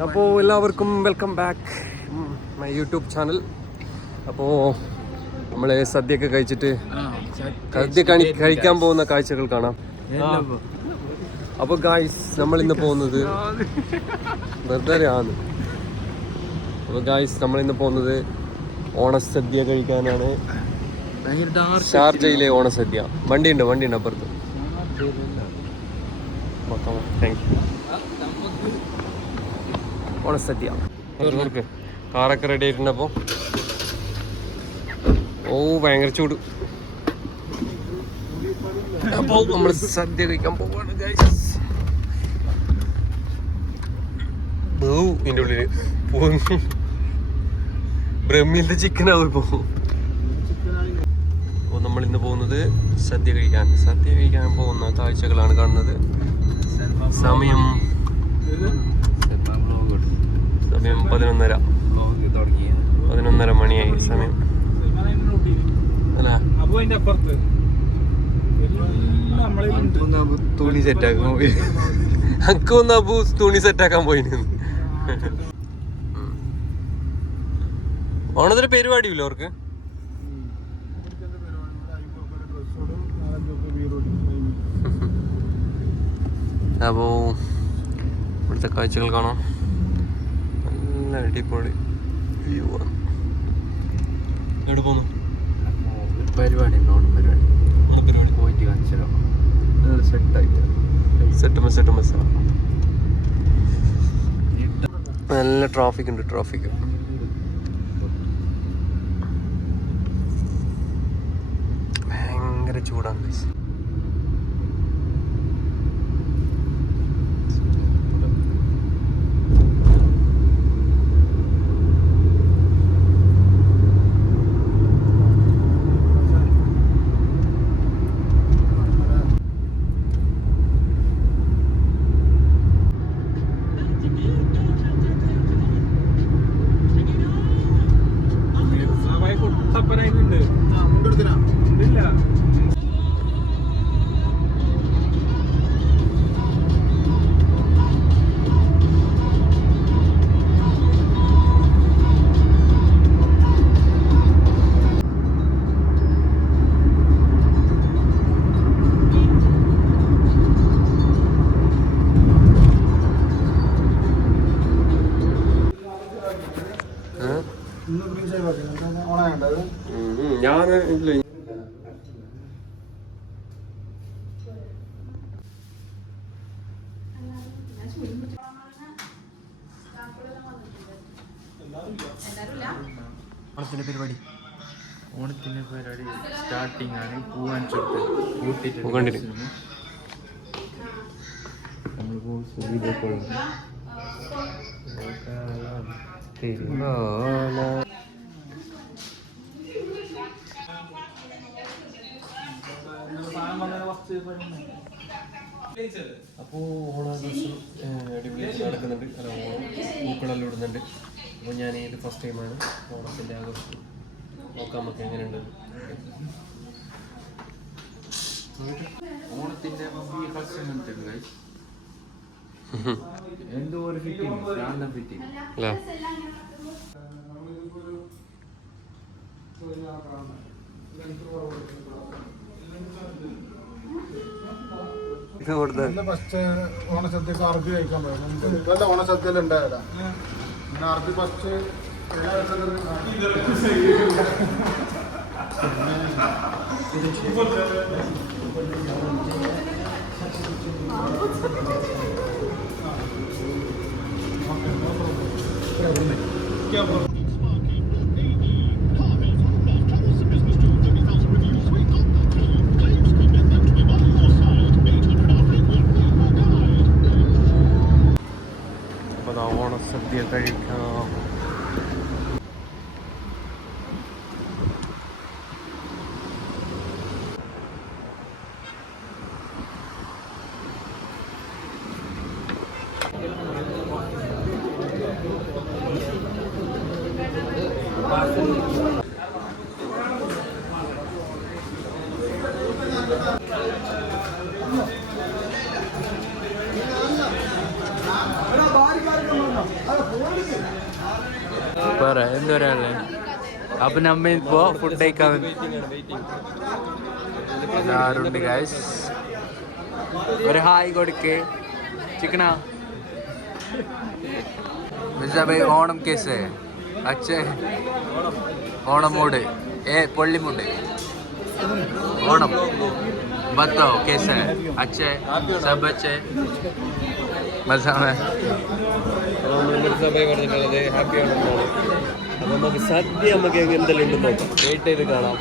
അപ്പോൾ എല്ലാവർക്കും welcome back my YouTube channel. അപ്പോൾ നമ്മൾ സദ്യയൊക്കെ കഴിച്ചിട്ട് കഴിക്കാൻ പോകുന്ന കാഴ്ചകൾ കാണാം. അപ്പോൾ ഗായ്സ് നമ്മളിന്ന് പോകുന്നത് വെറുതെ ആണ്. അപ്പോൾ ഗായ്സ് നമ്മളിന്ന് പോകുന്നത് ഓണസദ്യ കഴിക്കാനാണ്. ഷാർജയിലെ ഓണസദ്യ. വണ്ടിയുണ്ട് അപ്പുറത്ത്. Thank you. ഓണസദ്യ കാറൊക്കെ റെഡി ആയിട്ടുണ്ടപ്പോൾ. ഓ ഭയങ്കര ചൂട്. അപ്പോൾ നമ്മൾ സദ്യ കഴിക്കാൻ പോവാണ് ഗൈസ്. ഇതിൻ്റെ ഉള്ളിൽ പോകുന്നു. ബ്രഹ്മിന്റെ ചിക്കനാവും ഇപ്പോൾ. അപ്പോൾ നമ്മളിന്ന് പോകുന്നത് സദ്യ കഴിക്കാൻ പോകുന്ന കാഴ്ചകളാണ് കാണുന്നത്. സമയം 11:30 മണിയായി സമയം. തുണി സെറ്റാക്കാൻ പോയി. അക്കൊന്ന് അബു തുണി സെറ്റാക്കാൻ പോയി. ഓണത്തിന് പരിപാടിയില്ല അവർക്ക്. അപ്പോ ഇവിടുത്തെ കാഴ്ചകൾ കാണാം. നല്ല അടിപൊളി വ്യൂ ആണ്. എവിടെ പോകുന്നു? പരിപാടി പോയിട്ട് കാണിച്ചാലോ. സെറ്റ് നല്ല ട്രാഫിക് ഉണ്ട്. ഭയങ്കര ചൂടാണ്. ഞാൻ ഇല്ല. ഓണത്തിന്റെ പരിപാടി സ്റ്റാർട്ടിങ് ആണ്. പൂവാഞ്ചോട്ട് നമ്മൾ അപ്പോ ഓണാഘോഷം അടിപൊളിയായിട്ട് നടക്കുന്നുണ്ട്. പൂക്കളെല്ലാം ഇടുന്നുണ്ട്. അപ്പോൾ ഞാൻ ഇത് ഫസ്റ്റ് ടൈമാണ് ഓണത്തിൻ്റെ ആഘോഷം. നോക്കാം നമുക്ക് എങ്ങനെയുണ്ട്. ഓണത്തിന്റെ എന്തോ ഒരു ഫിറ്റിംഗ് അല്ല. ഫസ്റ്റ് ഓണസദ്യക്ക് അറബി കഴിക്കാൻ പറ്റും. ഓണസദ്യയിൽ ഉണ്ടാവില്ല. പിന്നെ അറബി ഫസ്റ്റ് ഓണസദ്യ കഴിക്കാം. ഭാര്യ പറ എന്താ പറയാ. അപ്പൊ നമ്മ ഇപ്പോ ഫുഡ് കഴിക്കാൻ എല്ലാവരുണ്ട് ഗൈസ്. ഒരു ഹായ് കൊടുക്ക് ചിക്കനാ. मिर्जा भाई ओणम कैसे है? अच्छे ओणम मूड पल्ली मूड ओणम बताओ कैसे है? अच्छे सब अच्छे मजा में മിർസ ഭായി പറഞ്ഞിട്ടുള്ളത് ഹാപ്പി ആണെന്നാണ്. അപ്പം നമുക്ക് സദ്യ നമുക്ക് എന്തെല്ലാം ഉണ്ടെന്ന് നോക്കാം. വെയിറ്റ് ചെയ്ത് കാണാം.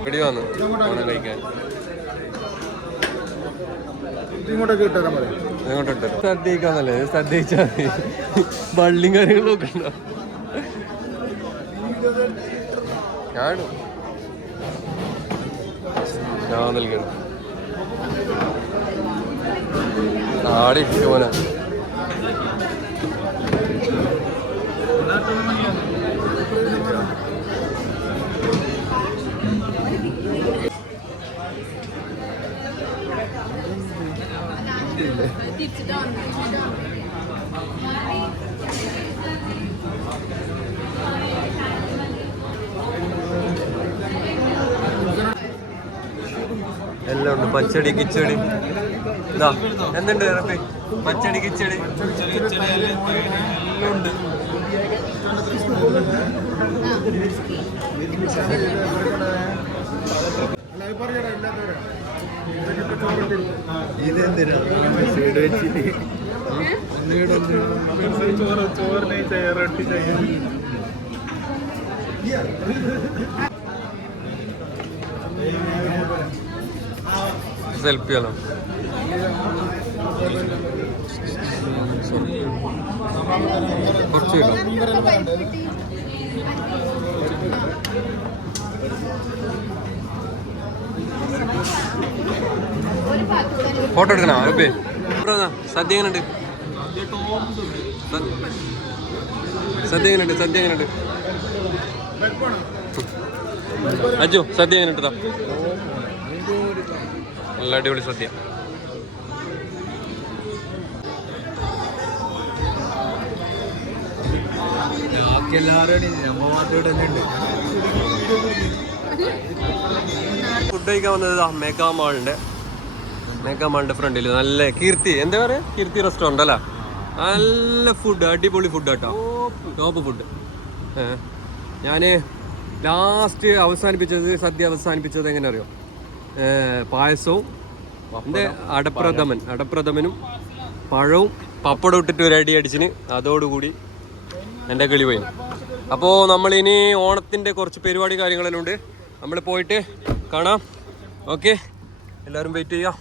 ഇവിടെ വന്നു ഓണം കഴിക്കാൻ. ഇങ്ങോട്ടൊക്കെ ഇട്ടുതരാൻ പറയാം. അങ്ങോട്ടിട്ട് സദ്യ കഴിക്കാന്നല്ലേ? സദ്യ കഴിച്ചാൽ മതി. വള്ളിയും കാര്യങ്ങളൊക്കെ ഉണ്ടോ? ഞാൻ നൽകണം ആടെ പോന എല്ലാം ഉണ്ട്. പച്ചടി കിച്ചടി ഇതാ എന്തുണ്ട് റബ്ബേ? പച്ചടി കിച്ചടി എല്ലാം ഉണ്ട്. ഇതെന്തിനാ ചോറിനെ റൊട്ടി ചെയ്യാൻ സെൽഫി ആണോ? കുറച്ച് ഫോട്ടോ എടുക്കണോ? അറബേ സദ്യ എങ്ങനെയുണ്ട്? സദ്യ എങ്ങനെയുണ്ട്? സദ്യ എങ്ങനെയുണ്ട്? അജു സദ്യ എങ്ങനെയുണ്ടാ? നല്ല അടിപൊളി സദ്യ. ഫുഡ് കഴിക്കാൻ വന്നത് മേക്കാ മാളിന്റെ ഫ്രണ്ടിൽ നല്ല കീർത്തി എന്താ പറയാ, കീർത്തി റെസ്റ്റോറന്റ് അല്ല. നല്ല ഫുഡ്, അടിപൊളി ഫുഡ് കേട്ടോ, ടോപ്പ് ഫുഡ്. ഞാൻ ലാസ്റ്റ് സദ്യ അവസാനിപ്പിച്ചത് എങ്ങനെ അറിയോ? പായസവും അടപ്രഥമനും പഴവും പപ്പടം ഇട്ടിട്ട് ഒരു അടി അടിച്ചിന്. അതോടുകൂടി എൻ്റെ കിളി പോയി. അപ്പോൾ നമ്മളിനി ഓണത്തിൻ്റെ കുറച്ച് പരിപാടി കാര്യങ്ങളെല്ലാം ഉണ്ട്, നമ്മൾ പോയിട്ട് കാണാം. ഓക്കെ, എല്ലാവരും വെയിറ്റ് ചെയ്യാം,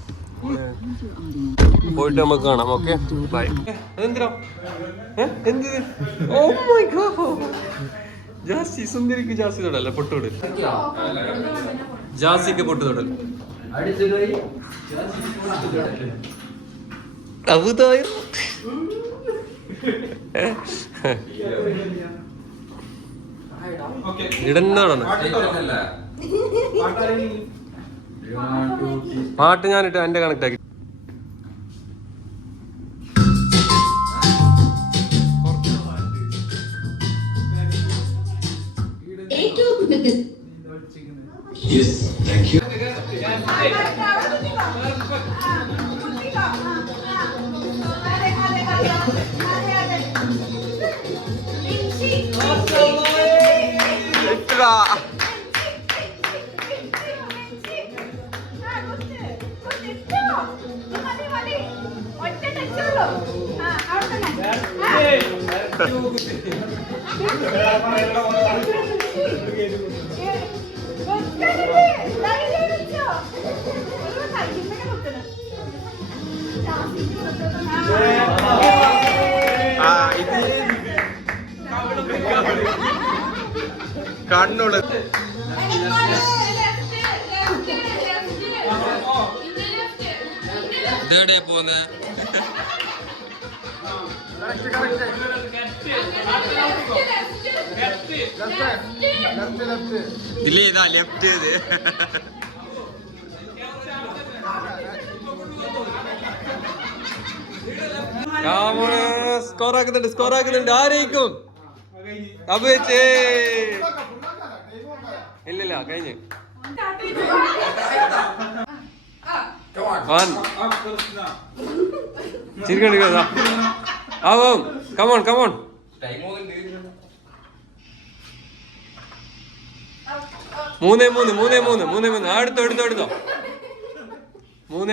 പോയിട്ട് നമുക്ക് കാണാം. Okay, bye. അതെന്തിനാ എന്ത്? ഓ മൈ ഗോഡ്, ജാസി സുന്ദരിക്ക് ജാസി തൊടല്ല, പൊട്ടോട് ജാസിക്ക് പൊട്ട് തൊടൽ. ഇടന്നാണ് പാട്ട് ഞാനിട്ട് എന്റെ കണക്ട് ആക്കി. Yes, thank you. കണ്ണുള്ള ഇതെവിടെയാ പോകുന്നത്? ഇതാ ലെഫ്റ്റ് ചെയ്ത് സ്കോർ ആക്കുന്നുണ്ട് ആരേക്കും അഭിച്ചേ ഇല്ലില്ല കഴിഞ്ഞ് ചിരിക്കണ്ട ആവും കമോൺ കമോൺ 3-3 അടുത്തോ 3